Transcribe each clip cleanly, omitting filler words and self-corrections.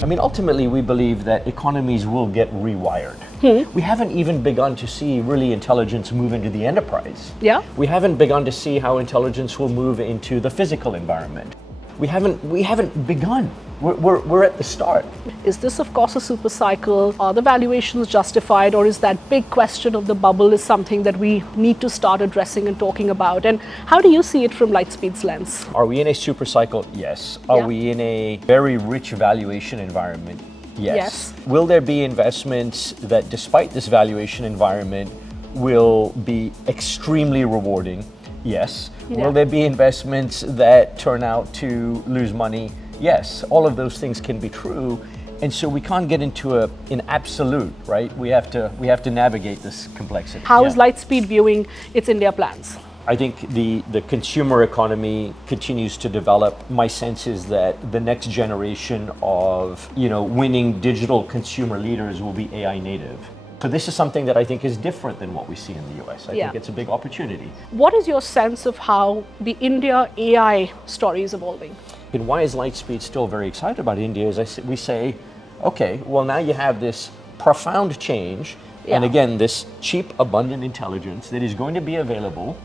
I mean, ultimately, we believe that economies will get rewired. We haven't even begun to see really intelligence move into the enterprise. Yeah. We haven't begun to see how intelligence will move into the physical environment. We haven't begun. We're at the start. Is this, of course, a super cycle? Are the valuations justified, or is that big question of the bubble is something that we need to start addressing and talking about? And how do you see it from Lightspeed's lens? Are we in a super cycle? Yes. Are we in a very rich valuation environment? Yes. Will there be investments that, despite this valuation environment, will be extremely rewarding? Yes. Will there be investments that turn out to lose money? Yes. All of those things can be true. And so we can't get into an absolute, right? We have to navigate this complexity. How is Lightspeed viewing its India plans? I think the consumer economy continues to develop. My sense is that the next generation of winning digital consumer leaders will be AI native. So this is something that I think is different than what we see in the US. I think it's a big opportunity. What is your sense of how the India AI story is evolving? And why is Lightspeed still very excited about India is we say, okay, well now you have this profound change, and again, this cheap, abundant intelligence that is going to be available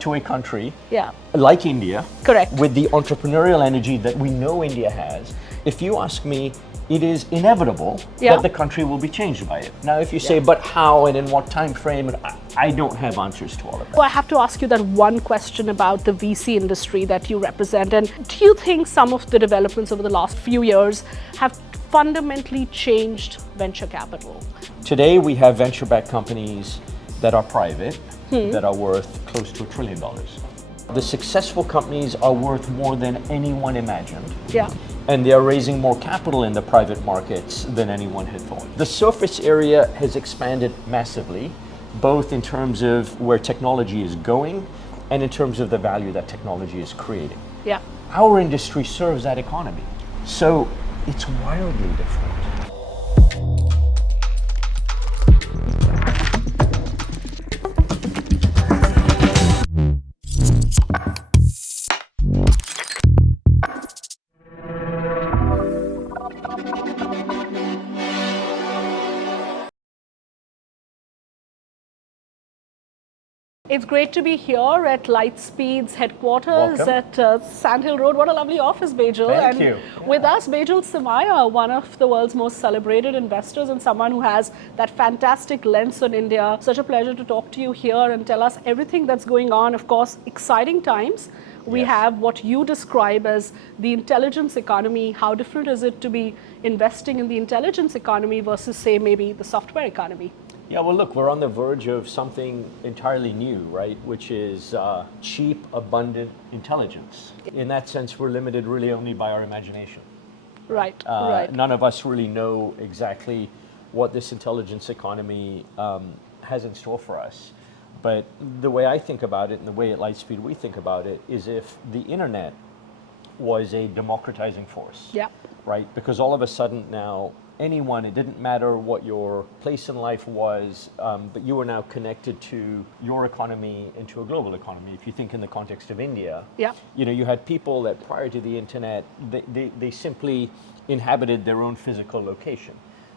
to a country like India, correct, with the entrepreneurial energy that we know India has. If you ask me, it is inevitable that the country will be changed by it. Now, if you say, but how and in what time frame, I don't have answers to all of that. Well, I have to ask you that one question about the VC industry that you represent. And do you think some of the developments over the last few years have fundamentally changed venture capital? Today, we have venture-backed companies that are private, that are worth close to $1 trillion. The successful companies are worth more than anyone imagined. Yeah. And they are raising more capital in the private markets than anyone had thought. The surface area has expanded massively, both in terms of where technology is going and in terms of the value that technology is creating. Yeah. Our industry serves that economy. So it's wildly different. It's great to be here at Lightspeed's headquarters at Sandhill Road. What a lovely office, Bejul. Thank you. With us, Bejul Somaia, one of the world's most celebrated investors and someone who has that fantastic lens on India. Such a pleasure to talk to you here and tell us everything that's going on. Of course, exciting times. We have what you describe as the intelligence economy. How different is it to be investing in the intelligence economy versus, say, maybe the software economy? Yeah, well, look, we're on the verge of something entirely new, right? Which is cheap, abundant intelligence. In that sense, we're limited really only by our imagination. Right, None of us really know exactly what this intelligence economy has in store for us. But the way I think about it and the way at Lightspeed we think about it is if the internet was a democratizing force, right? Because all of a sudden now, anyone, it didn't matter what your place in life was, but you were now connected to your economy and to a global economy. If you think in the context of India, you had people that prior to the internet, they simply inhabited their own physical location.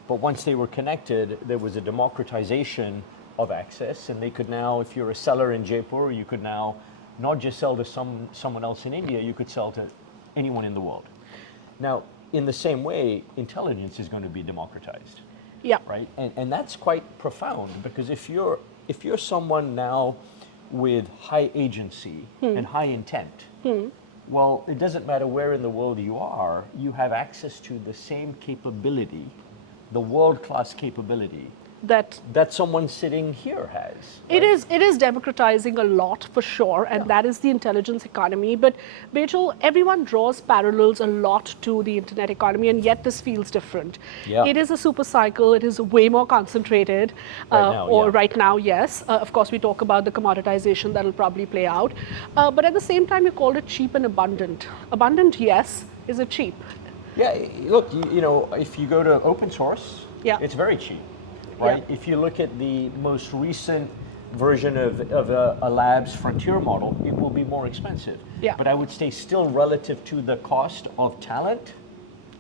But once they were connected, there was a democratization of access, and they could now, if you're a seller in Jaipur, you could now not just sell to someone else in India, you could sell to anyone in the world. Now, in the same way, intelligence is going to be democratized. Right? And that's quite profound, because if you're someone now with high agency and high intent, well, it doesn't matter where in the world you are, you have access to the same capability, the world-class capability that someone sitting here has. Right? It is democratizing a lot for sure, and that is the intelligence economy. But Bejul, everyone draws parallels a lot to the internet economy, and yet this feels different. It is a super cycle. It is way more concentrated. Right now, yes. Of course, we talk about the commoditization that will probably play out. But at the same time, you called it cheap and abundant. Abundant, yes. Is it cheap? Yeah, look, if you go to open source, it's very cheap. Right? If you look at the most recent version of a lab's frontier model, it will be more expensive. But I would say still relative to the cost of talent,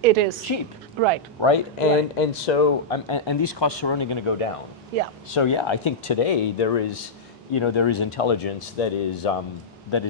It is. cheap. Right. Right? Right. And so, and these costs are only going to go down. Yeah. So yeah, I think today there is, there is intelligence that is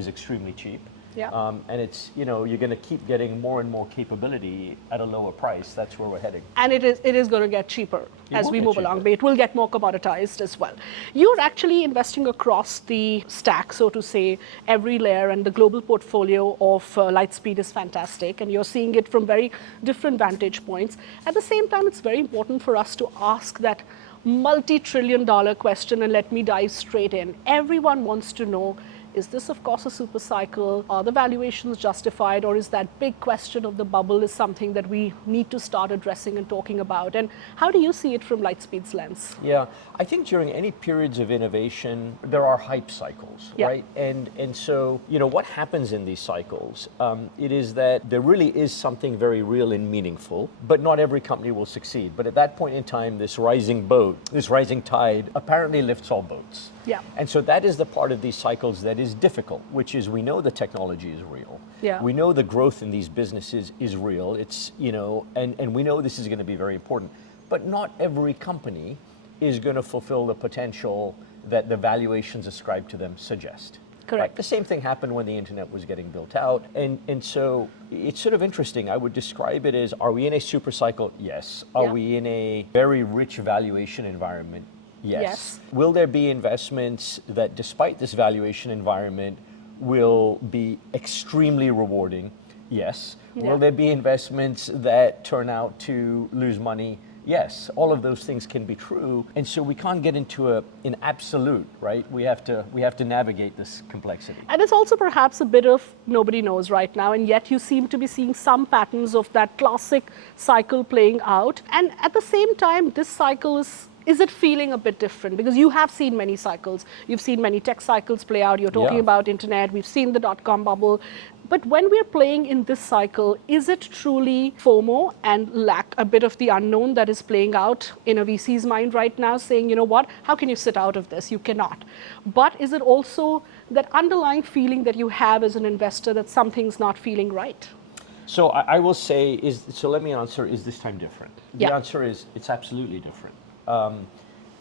extremely cheap. Yeah. And it's, you're going to keep getting more and more capability at a lower price. That's where we're heading. And it is going to get cheaper as will we get move cheaper. along, but it will get more commoditized as well. You're actually investing across the stack, so to say, every layer, and the global portfolio of Lightspeed is fantastic, and you're seeing it from very different vantage points. At the same time, it's very important for us to ask that multi-trillion-dollar question, and let me dive straight in. Everyone wants to know, is this, of course, a super cycle? Are the valuations justified? Or is that big question of the bubble is something that we need to start addressing and talking about? And how do you see it from Lightspeed's lens? Yeah, I think during any periods of innovation, there are hype cycles, Yeah. right? And so, what happens in these cycles, it is that there really is something very real and meaningful, but not every company will succeed. But at that point in time, this rising boat, this rising tide, apparently lifts all boats. Yeah. And so that is the part of these cycles that is difficult, which is we know the technology is real. Yeah. We know the growth in these businesses is real. It's, and we know this is going to be very important. But not every company is going to fulfill the potential that the valuations ascribed to them suggest. Correct. Right? The same thing happened when the internet was getting built out. And so it's sort of interesting. I would describe it as, are we in a super cycle? Yes. Are Yeah. we in a very rich valuation environment? Yes. Yes. Will there be investments that, despite this valuation environment, will be extremely rewarding? Yes. Yeah. Will there be investments that turn out to lose money? Yes. All of those things can be true, and so we can't get into an absolute, right? We have to navigate this complexity. And it's also perhaps a bit of nobody knows right now, and yet you seem to be seeing some patterns of that classic cycle playing out. And at the same time, this cycle is it feeling a bit different? Because you have seen many cycles. You've seen many tech cycles play out. You're talking Yeah. about internet. We've seen the dot-com bubble. But when we're playing in this cycle, is it truly FOMO and lack a bit of the unknown that is playing out in a VC's mind right now, saying, you know what, how can you sit out of this? You cannot. But is it also that underlying feeling that you have as an investor that something's not feeling right? So I will say, let me answer, is this time different? The Yeah. answer is, it's absolutely different.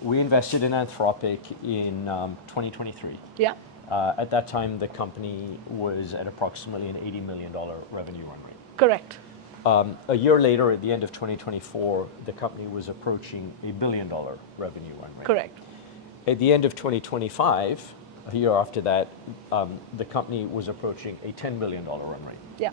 We invested in Anthropic in 2023. Yeah. At that time, the company was at approximately an $80 million revenue run rate. Correct. A year later, at the end of 2024, the company was approaching $1 billion revenue run rate. Correct. At the end of 2025, a year after that, the company was approaching a $10 billion run rate. Yeah.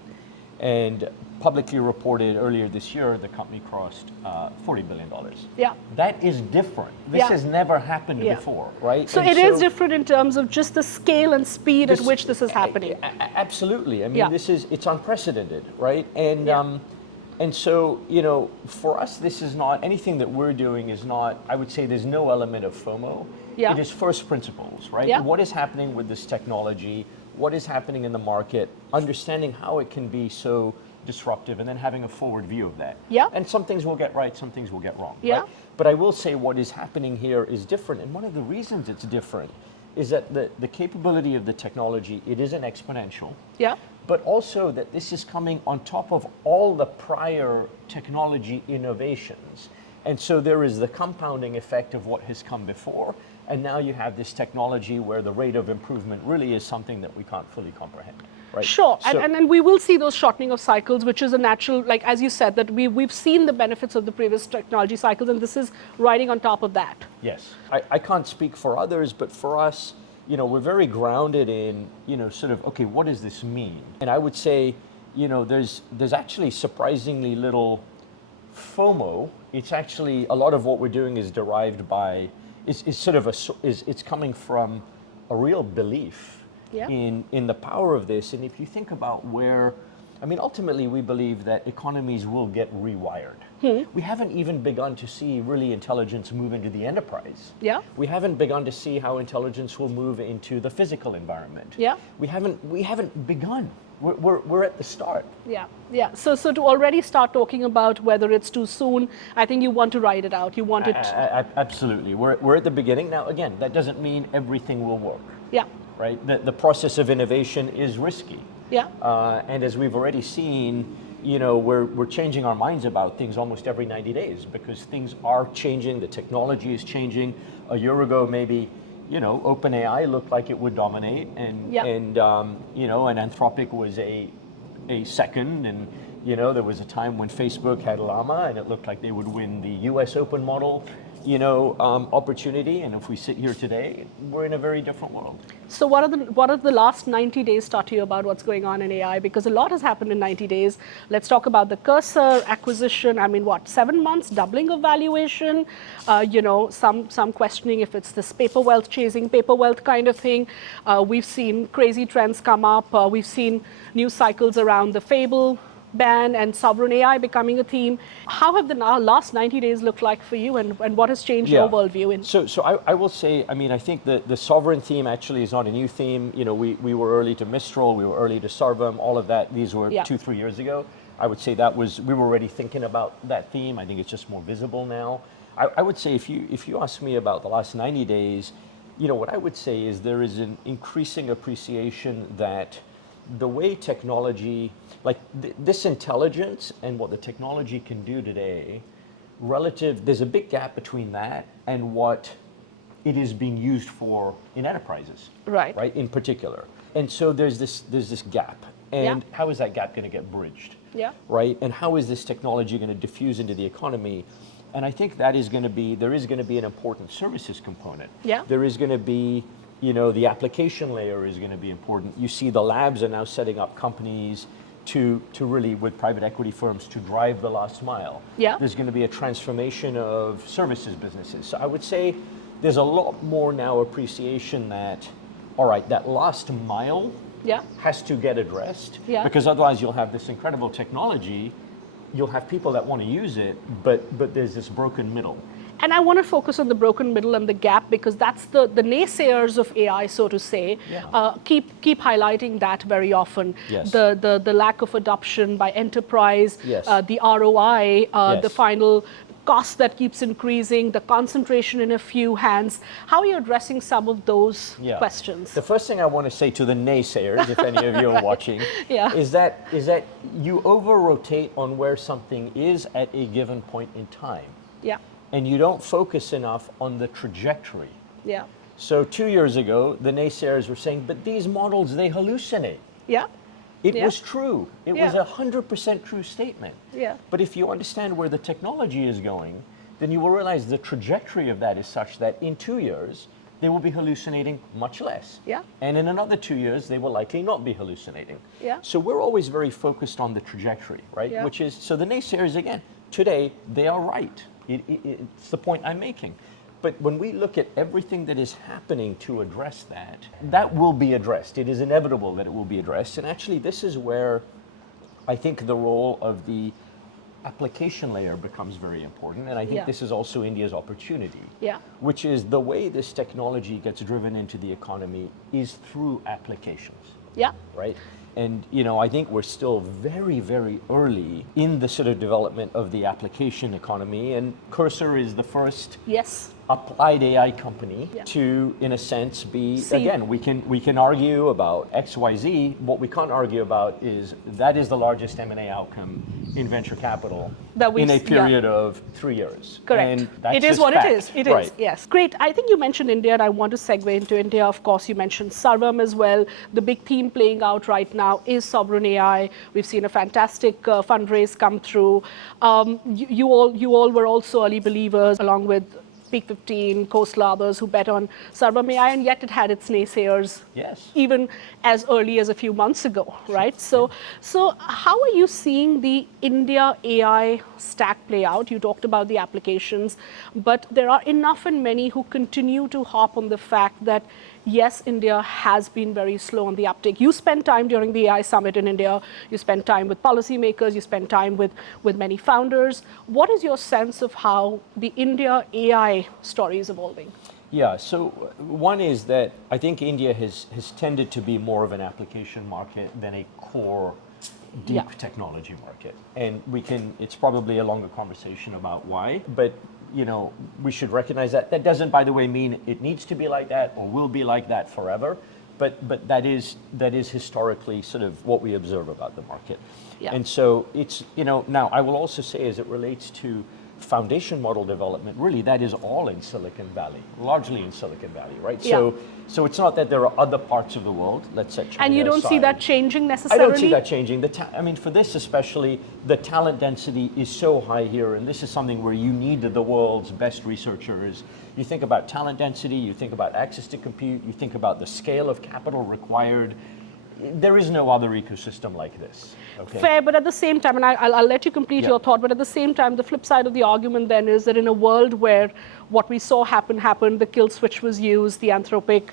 And publicly reported earlier this year, the company crossed $40 billion. Yeah. That is different. This Yeah. has never happened Yeah. before, right? So And it is different in terms of just the scale and speed at which this is happening. Absolutely. I mean, Yeah. it's unprecedented, right? And Yeah. and so, for us, this is not, anything that we're doing is not, I would say there's no element of FOMO. Yeah. It is first principles, right? Yeah. What is happening with this technology? What is happening in the market? Understanding how it can be so disruptive, and then having a forward view of that. Yeah. And some things will get right, some things will get wrong. Yeah. Right? But I will say what is happening here is different. And one of the reasons it's different is that the capability of the technology, it isn't exponential. Yeah. But also that this is coming on top of all the prior technology innovations. And so there is the compounding effect of what has come before, and now you have this technology where the rate of improvement really is something that we can't fully comprehend. Right? Sure, So- and we will see those shortening of cycles, which is a natural, like as you said, that we've seen the benefits of the previous technology cycles, and this is riding on top of that. Yes, I can't speak for others, but for us, we're very grounded in, sort of, okay, what does this mean? And I would say, there's actually surprisingly little FOMO. It's actually, a lot of what we're doing is derived by, it's coming from a real belief Yeah. in the power of this. And if you think about ultimately we believe that economies will get rewired. We haven't even begun to see really intelligence move into the enterprise. Yeah. We haven't begun to see how intelligence will move into the physical environment. Yeah. We haven't begun. We're at the start. Yeah. So to already start talking about whether it's too soon, I think you want to ride it out. You want it. Absolutely. We're at the beginning. Now, again, that doesn't mean everything will work, Yeah. right? The process of innovation is risky. Yeah. And as we've already seen, we're changing our minds about things almost every 90 days because things are changing, the technology is changing. A year ago, maybe, OpenAI looked like it would dominate, and Anthropic was a second, and there was a time when Facebook had Llama, and it looked like they would win the U.S. Open model, opportunity. And if we sit here today, we're in a very different world. So what are the last 90 days taught you about what's going on in AI? Because a lot has happened in 90 days. Let's talk about the Cursor acquisition. I mean, 7 months, doubling of valuation, some questioning if it's this paper wealth chasing paper wealth kind of thing. We've seen crazy trends come up. We've seen news cycles around the Fable ban and sovereign AI becoming a theme. How have the last 90 days looked like for you, and what has changed your worldview? So I will say, I think the sovereign theme actually is not a new theme. We were early to Mistral, we were early to Sarvam, all of that. These were 2-3 years ago. I would say we were already thinking about that theme. I think it's just more visible now. I would say if you ask me about the last 90 days, what I would say is there is an increasing appreciation that the way technology, like this intelligence and what the technology can do today, there's a big gap between that and what it is being used for in enterprises, right? In particular. And so there's this gap. And how is that gap going to get bridged? Right? And how is this technology going to diffuse into the economy? And I think there is going to be an important services component. There is going to be, the application layer is going to be important. You see the labs are now setting up companies to really, with private equity firms, to drive the last mile. There's going to be a transformation of services businesses. So I would say there's a lot more now appreciation that, all right, that last mile has to get addressed, because otherwise you'll have this incredible technology, you'll have people that want to use it, but there's this broken middle. And I want to focus on the broken middle and the gap, because that's the naysayers of AI, so to say, keep highlighting that very often. The lack of adoption by enterprise, the ROI, the final cost that keeps increasing, the concentration in a few hands. How are you addressing some of those questions? The first thing I want to say to the naysayers, if any of you are watching, is that you over-rotate on where something is at a given point in time. And you don't focus enough on the trajectory. So 2 years ago, the naysayers were saying, but these models, they hallucinate. It was true. It was 100% true statement. But if you understand where the technology is going, then you will realize the trajectory of that is such that in 2 years, they will be hallucinating much less. And in another 2 years, they will likely not be hallucinating. So we're always very focused on the trajectory, right? Which is, so the naysayers, again, today, they are right. It's the point I'm making. But when we look at everything that is happening to address that, that will be addressed. It is inevitable that it will be addressed. And actually, this is where I think the role of the application layer becomes very important. And I think this is also India's opportunity, which is the way this technology gets driven into the economy is through applications. Right? And I think we're still very, very early in the sort of development of the application economy, and Cursor is the first applied AI company to, in a sense, be, again, we can argue about X, Y, Z. What we can't argue about is that is the largest M&A outcome in venture capital in a period of 3 years. Correct. And that's it is what fact. it is. It is, yes. Great. I think you mentioned India, and I want to segue into India. Of course, you mentioned Sarvam as well. The big theme playing out right now is sovereign AI. We've seen a fantastic fundraise come through. You all were also early believers, along with Peak 15, Khosla, others who bet on Sarvam AI, and yet it had its naysayers even as early as a few months ago, right? So how are you seeing the India AI stack play out? You talked about the applications, but there are enough and many who continue to harp on the fact that yes, India has been very slow on the uptake. You spent time during the AI summit in India. You spent time with policymakers. You spent time with many founders. What is your sense of how the India AI story is evolving? Yeah, so one is that I think India has tended to be more of an application market than a core deep technology market. And it's probably a longer conversation about why, but we should recognize that. That doesn't, by the way, mean it needs to be like that or will be like that forever. but that is historically sort of what we observe about the market. Yeah. And so it's, now I will also say as it relates to foundation model development, really that is all in Silicon Valley, largely in Silicon Valley, right? Yeah. So it's not that there are other parts of the world, let's set China And you don't see aside. that changing necessarily? I don't see that changing. For this especially, the talent density is so high here, and this is something where you need the world's best researchers. You think about talent density, you think about access to compute, you think about the scale of capital required. There is no other ecosystem like this. Okay? Fair, but at the same time, and I'll let you complete your thought, but at the same time, the flip side of the argument then is that in a world where what we saw happened, the kill switch was used, the Anthropic,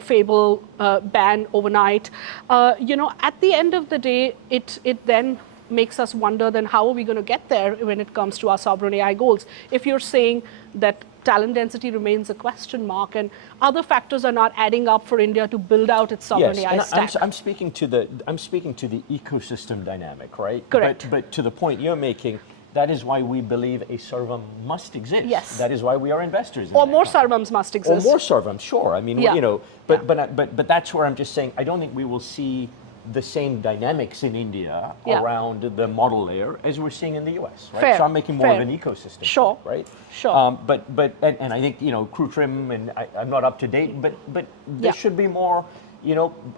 Fable ban overnight, at the end of the day, it then makes us wonder then how are we going to get there when it comes to our sovereign AI goals? If you're saying that talent density remains a question mark and other factors are not adding up for India to build out its sovereign AI stack. I'm speaking to the ecosystem dynamic, right? Correct. But to the point you're making, that is why we believe a servam must exist. Yes. That is why we are investors in Or that more company. servums must exist. Or more servums, sure. I mean, Yeah. but that's where I'm just saying I don't think we will see the same dynamics in India around the model layer as we're seeing in the US, right? Fair. So I'm making more of an ecosystem, Sure. right? Sure. And I think crew trim, and I'm not up to date, but there should be more.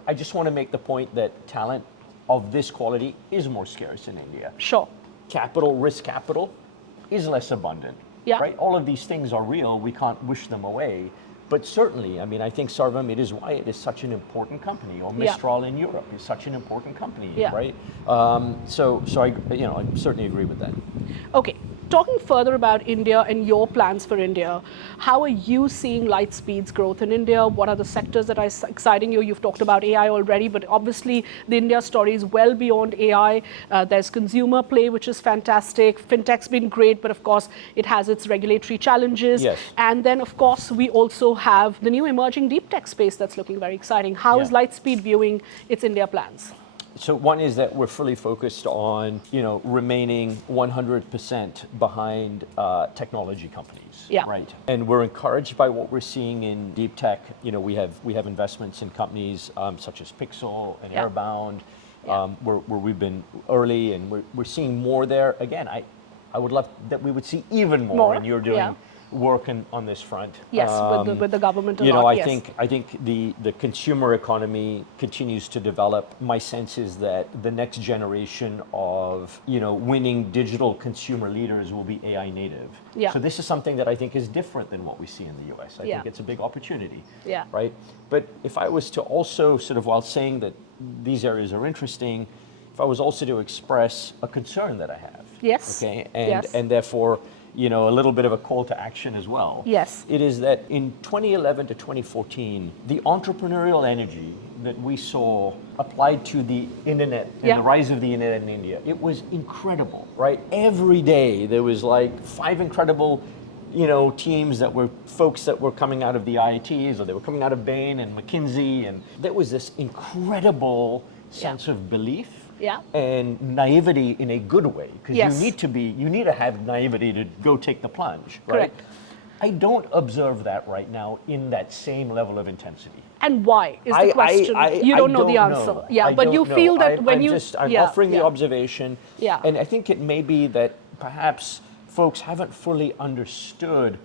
I just want to make the point that talent of this quality is more scarce in India. Sure. Risk capital is less abundant, right? All of these things are real. We can't wish them away. But certainly, I think Sarvam, it is why it is such an important company, or Mistral in Europe is such an important company, right? So I certainly agree with that. Okay. Talking further about India and your plans for India, how are you seeing Lightspeed's growth in India? What are the sectors that are exciting you? You've talked about AI already, but obviously the India story is well beyond AI. There's consumer play, which is fantastic. Fintech's been great, but of course it has its regulatory challenges. Yes. And then of course we also have the new emerging deep tech space that's looking very exciting. How is Lightspeed viewing its India plans? So one is that we're fully focused on, remaining 100% behind technology companies, right? And we're encouraged by what we're seeing in deep tech. We have investments in companies such as Pixel and Airbound, where we've been early, and we're seeing more there. Again, I would love that we would see even more, and you're doing work on this front. Yes, with the government a lot, I think the consumer economy continues to develop. My sense is that the next generation of winning digital consumer leaders will be AI native. So this is something that I think is different than what we see in the US. I think it's a big opportunity, right? But if I was to also sort of, while saying that these areas are interesting, if I was also to express a concern that I have, okay, and therefore a little bit of a call to action as well. Yes. It is that in 2011 to 2014, the entrepreneurial energy that we saw applied to the internet and the rise of the internet in India, it was incredible, right? Every day there was like 5 incredible teams that were folks that were coming out of the IITs, or they were coming out of Bain and McKinsey, and there was this incredible sense of belief and naivety in a good way, because you need to have naivety to go take the plunge, right? Correct. I don't observe that right now in that same level of intensity. And why is the question? You don't know the answer. Know. Yeah, but you feel that when I'm offering the observation, and I think it may be that perhaps folks haven't fully understood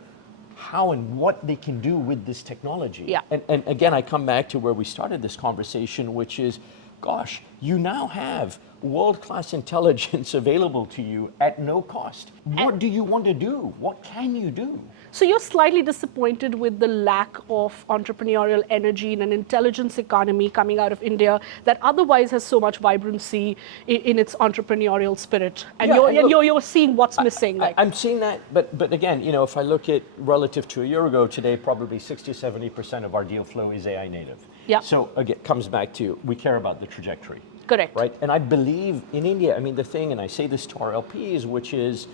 how and what they can do with this technology. And again, I come back to where we started this conversation, which is, gosh, you now have world-class intelligence available to you at no cost. What do you want to do? What can you do? So you're slightly disappointed with the lack of entrepreneurial energy in an intelligence economy coming out of India that otherwise has so much vibrancy in its entrepreneurial spirit. And you're seeing what's missing. I'm seeing that, but again, if I look at relative to a year ago, today probably 60-70% of our deal flow is AI native. So again, it comes back to, we care about the trajectory. Correct. Right? And I believe in India, the thing, and I say this to our LPs, which is,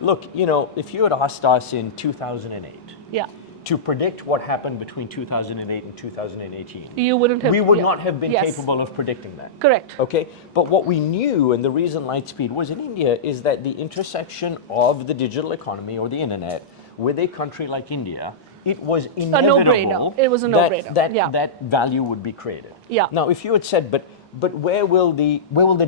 look, if you had asked us in 2008 to predict what happened between 2008 and 2018, we would not have been capable of predicting that. Correct. Okay? But what we knew, and the reason Lightspeed was in India, is that the intersection of the digital economy or the internet with a country like India it was inevitable. no-brainer. It was a no-brainer. That value would be created. Yeah. Now, if you had said, but where will the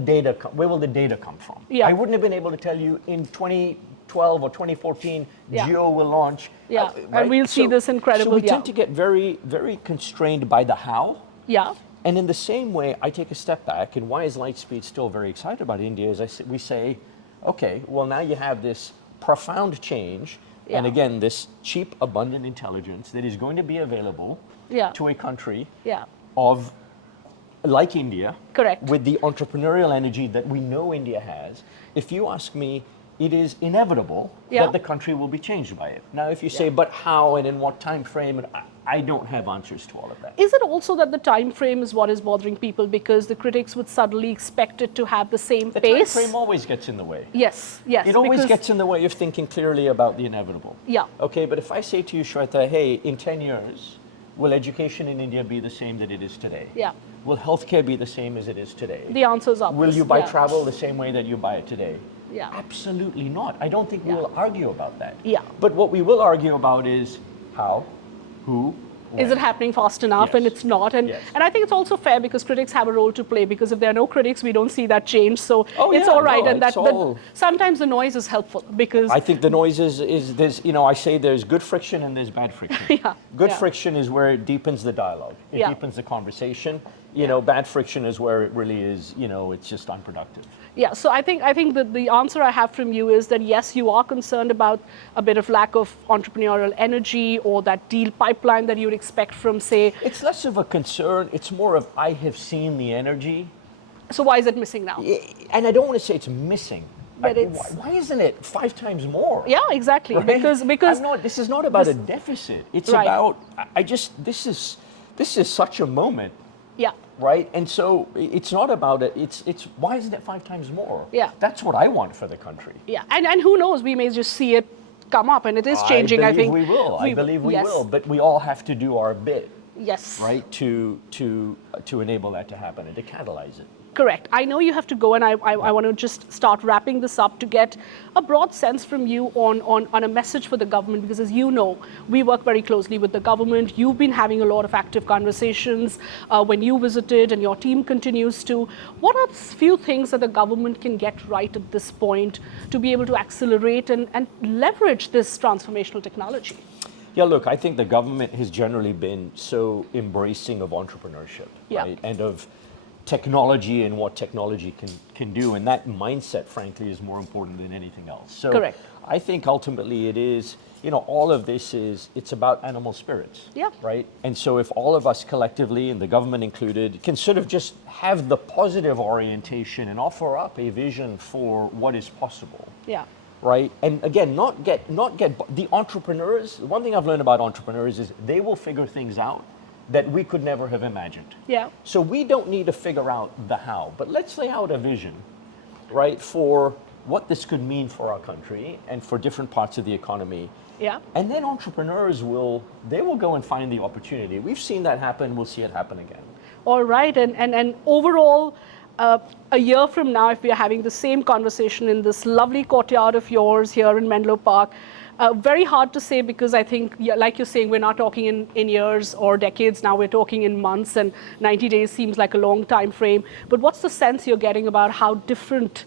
data come from? Yeah. I wouldn't have been able to tell you in 2012 or 2014, Yeah. Geo will launch. Yeah, Right? and we'll see this incredible. So we tend to get very, very constrained by the how. Yeah. And in the same way, I take a step back, and why is Lightspeed still very excited about India is we say, okay, well now you have this profound change, and Yeah. again, this cheap, abundant intelligence that is going to be available Yeah. to a country Yeah. of, like India, Correct. with the entrepreneurial energy that we know India has. If you ask me, it is inevitable Yeah. that the country will be changed by it. Now, if you say, but how and in what time frame, and I don't have answers to all of that. Is it also that the time frame is what is bothering people because the critics would suddenly expect it to have the same The time pace? frame always gets in the way. Yes, yes. It always because- gets in the way of thinking clearly about the inevitable. Yeah. Okay, but if I say to you, Shweta, hey, in 10 years, will education in India be the same that it is today? Yeah. Will healthcare be the same as it is today? The answer is obvious. Will you buy Yeah. travel the same way that you buy it today? Yeah. Absolutely not. I don't think we Yeah. will argue about that. Yeah. But what we will argue about is how, who, Is when. it happening fast enough? Yes. And it's not. And Yes. and I think it's also fair because critics have a role to play because if there are no critics, we don't see that change. So Oh, it's yeah, all right. no, and it's that all- sometimes the noise is helpful because I think the noise is there's, I say there's good friction and there's bad friction. Yeah, Good yeah. friction is where it deepens the dialogue. It Yeah. deepens the conversation. Yeah. Bad friction is where it really is, it's just unproductive. yeah, so I think that the answer I have from you is that yes, you are concerned about a bit of lack of entrepreneurial energy or that deal pipeline that you'd expect from, say, It's less of a concern, it's more of I have seen the energy, so why is it missing now? and I don't want to say it's missing. But it's- why isn't it 5 times more? Yeah, exactly. Right? Because this is not about a deficit. It's Right. about this is such a moment. yeah. Right, and so it's not about it. It's why isn't it 5 times more? Yeah. That's what I want for the country. Yeah, and who knows, we may just see it come up and it is changing, I think. We will. I believe we yes. will. But we all have to do our bit, Yes. right, to enable that to happen and to catalyze it. Correct. I know you have to go, and I want to just start wrapping this up to get a broad sense from you on a message for the government, because as you know, we work very closely with the government. You've been having a lot of active conversations when you visited, and your team continues to. What are few things that the government can get right at this point to be able to accelerate and leverage this transformational technology? Yeah, look, I think the government has generally been so embracing of entrepreneurship, Yeah. right, and of technology and what technology can do, and that mindset, frankly, is more important than anything else. So Correct. I think ultimately it is, all of this it's about animal spirits, Yeah. right? And so if all of us collectively, and the government included, can sort of just have the positive orientation and offer up a vision for what is possible, Yeah. right? And again, not get the entrepreneurs. One thing I've learned about entrepreneurs is they will figure things out that we could never have imagined. Yeah. So we don't need to figure out the how, but let's lay out a vision, right, for what this could mean for our country and for different parts of the economy. Yeah. And then entrepreneurs will go and find the opportunity. We've seen that happen, we'll see it happen again. All right, and overall, a year from now, if we are having the same conversation in this lovely courtyard of yours here in Menlo Park, very hard to say because I think, like you're saying, we're not talking in years or decades now, we're talking in months, and 90 days seems like a long time frame. But what's the sense you're getting about how different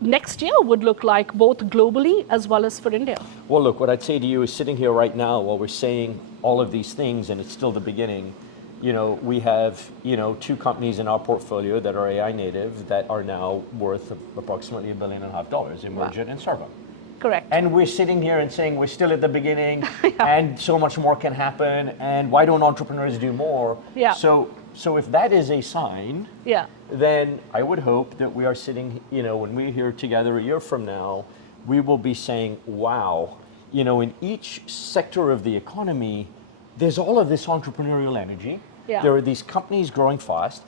next year would look like, both globally as well as for India? Well, look, what I'd say to you is sitting here right now while we're saying all of these things, and it's still the beginning, we have, 2 companies in our portfolio that are AI native that are now worth approximately $1.5 billion, Emergent and Sarva. Correct. And we're sitting here and saying we're still at the beginning and so much more can happen, and why don't entrepreneurs do more? Yeah. So if that is a sign, Yeah. then I would hope that we are sitting, when we're here together a year from now, we will be saying, wow, in each sector of the economy, there's all of this entrepreneurial energy. Yeah. There are these companies growing fast.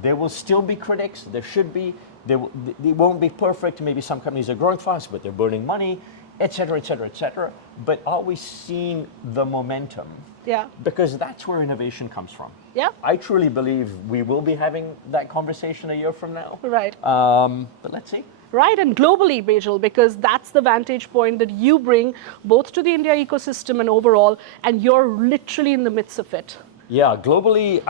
There will still be critics. There should be. They won't be perfect. Maybe some companies are growing fast, but they're burning money. et cetera, et cetera, et cetera. But are we seeing the momentum? Yeah. Because that's where innovation comes from. Yeah. I truly believe we will be having that conversation a year from now. Right. But let's see. Right, and globally, Bejul, because that's the vantage point that you bring both to the India ecosystem and overall, and you're literally in the midst of it. Yeah, globally,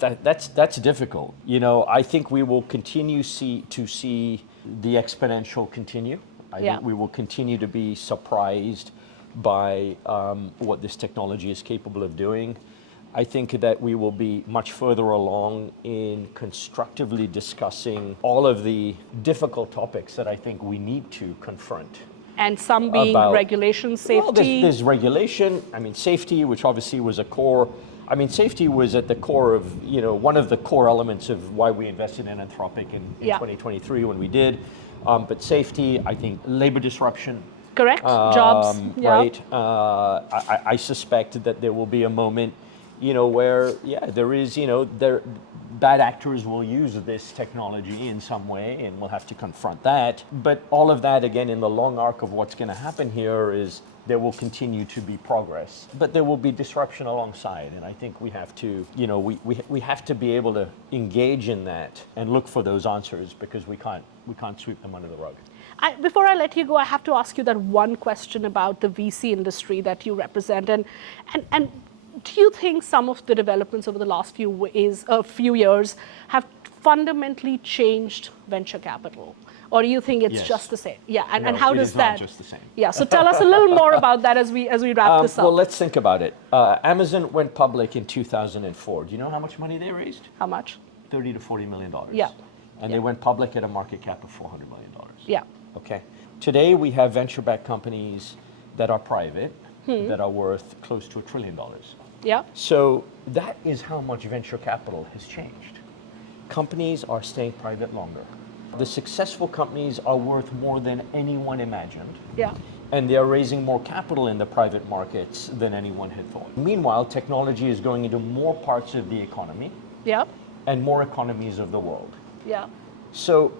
that's difficult. You know, I think we will continue to see the exponential continue. I think we will continue to be surprised by what this technology is capable of doing. I think that we will be much further along in constructively discussing all of the difficult topics that I think we need to confront. And some being regulation, safety. Well, there's regulation. I mean, safety, which obviously was a core. I mean, safety was at the core of, you know, one of the core elements of why we invested in Anthropic in 2023 when we did. But safety, I think, labor disruption. Correct. Jobs. Right. I suspect that there will be a moment, you know, where, there is, you know, bad actors will use this technology in some way, and we'll have to confront that. But all of that, again, in the long arc of what's going to happen here is there will continue to be progress, but there will be disruption alongside. And I think we have to, you know, we have to be able to engage in that and look for those answers, because we can't sweep them under the rug. Before I let you go, I have to ask you that one question about the VC industry that you represent, and do you think some of the developments over the last few years have fundamentally changed venture capital? Or do you think it's just the same? Yeah, and how does that? Not just the same. Yeah, so tell us a little more about that as we wrap this up. Well, let's think about it. Amazon went public in 2004. Do you know how much money they raised? How much? $30 to $40 million. Yeah. And they went public at a market cap of $400 million. Yeah. Okay. Today we have venture-backed companies that are private that are worth close to $1 trillion. Yeah. So that is how much venture capital has changed. Companies are staying private longer. The successful companies are worth more than anyone imagined. Yeah. And they are raising more capital in the private markets than anyone had thought. Meanwhile, technology is going into more parts of the economy. Yeah. And more economies of the world. Yeah. So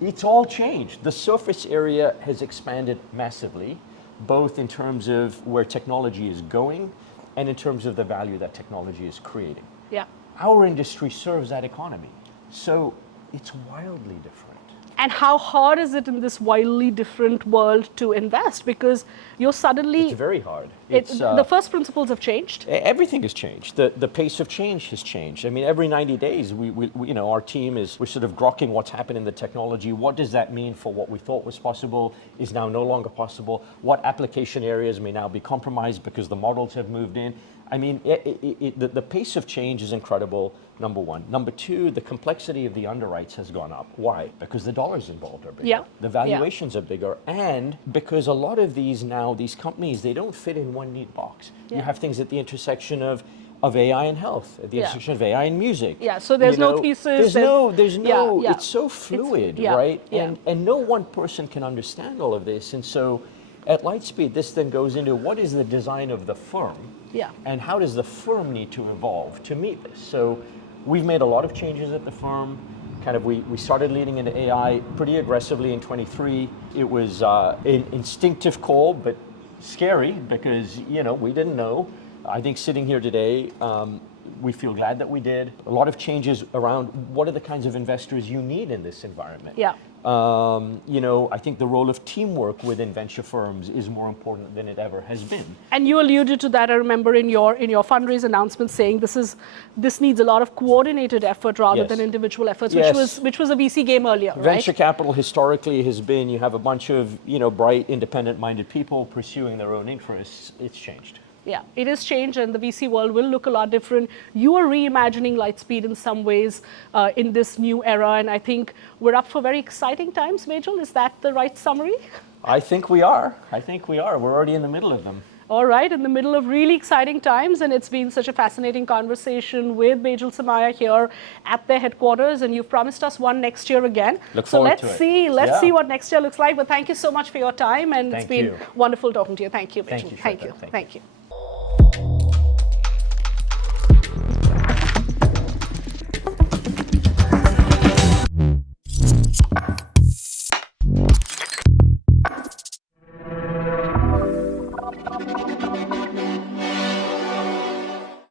it's all changed. The surface area has expanded massively, both in terms of where technology is going and in terms of the value that technology is creating. Yeah. Our industry serves that economy. So it's wildly different. And how hard is it in this wildly different world to invest? Because you're suddenly... It's very hard. The first principles have changed. Everything has changed. The pace of change has changed. I mean, every 90 days, we you know, our team we're sort of grokking what's happened in the technology. What does that mean for what we thought was possible is now no longer possible? What application areas may now be compromised because the models have moved in? I mean, the pace of change is incredible, number one. Number two, the complexity of the underwrites has gone up. Why? Because the dollars involved are bigger. Yeah. The valuations are bigger. And because a lot of these companies, they don't fit in one neat box. Yeah. You have things at the intersection of AI and health, at the intersection of AI and music. Yeah, so there's no thesis. There's no, it's so fluid, right? Yeah. And no one person can understand all of this. And so at Lightspeed, this then goes into what is the design of the firm? Yeah. And how does the firm need to evolve to meet this? So we've made a lot of changes at the firm. We started leading into AI pretty aggressively in 23. It was an instinctive call, but scary because, you know, we didn't know. I think sitting here today, we feel glad that we did. A lot of changes around what are the kinds of investors you need in this environment. Yeah. You know, I think the role of teamwork within venture firms is more important than it ever has been. And you alluded to that, I remember in your fundraise announcement saying this needs a lot of coordinated effort rather than individual efforts, which was a VC game earlier, right? Venture capital historically has been, you have a bunch of, you know, bright, independent-minded people pursuing their own interests. It's changed. Yeah, it has changed, and the VC world will look a lot different. You are reimagining Lightspeed in some ways in this new era, and I think we're up for very exciting times, Bejul. Is that the right summary? I think we are. We're already in the middle of them. All right, in the middle of really exciting times, and it's been such a fascinating conversation with Bejul Somaia here at their headquarters, and you've promised us one next year again. Look forward to it. Let's see what next year looks like. But thank you so much for your time, and it's been you. wonderful talking to you. Thank you, Bejul. Thank you. Thank you.